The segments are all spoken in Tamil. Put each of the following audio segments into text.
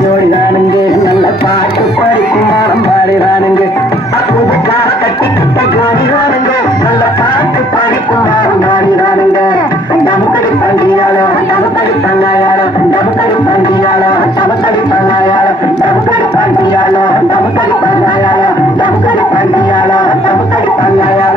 ஜோடிதானுங்க நல்ல பாட்டு படிக்கும் மானம் பாடிதானுங்க புதுக்கா கட்டிக்கிட்ட ஜோடிதானுங்க நல்ல பாட்டு படிக்கும் மானம் பாடிதானுங்க நமக்கடி பந்தியாலோ நமக்கடி பங்காயாலோ நமக்கடி பந்தியாலோ டமுக்கடி பங்காயாலோ நமக்கடி பந்தியாலோ நமக்கடி பங்காயாலோ நமக்கடி பந்தியாலோ நமக்கடி பங்காயாலோ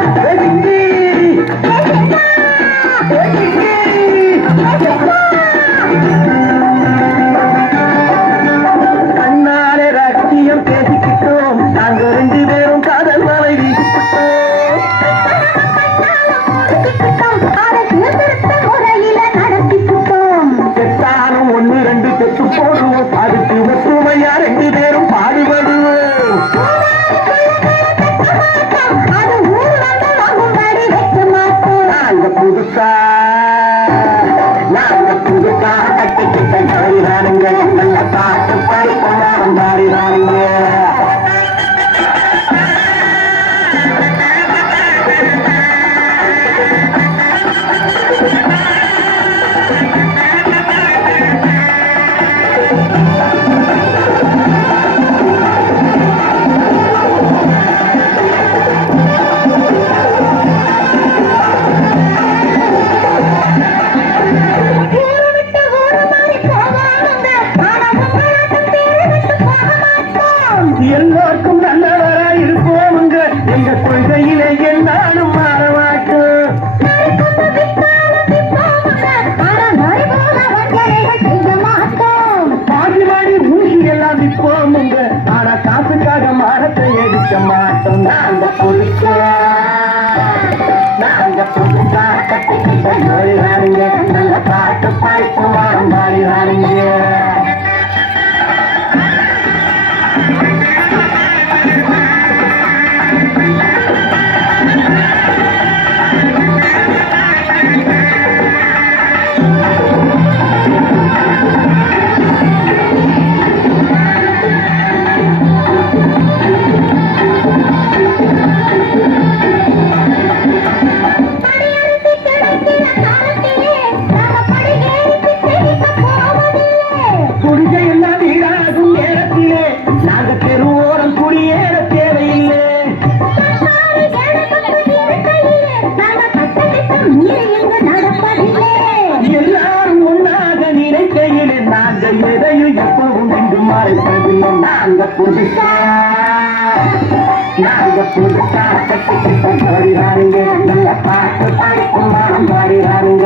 புதுசா கட்டிக்கிட்ட ஜோடிதானுங்க நல்ல எதையும் எப்பவும் மீண்டும் மறைப்பதில்லை. நாங்க புதுசா நாங்க புதுசா கட்டிக்கிட்ட பாடுகிறாருங்க பாட்டு படிக்கும் மாறுகிறாருங்க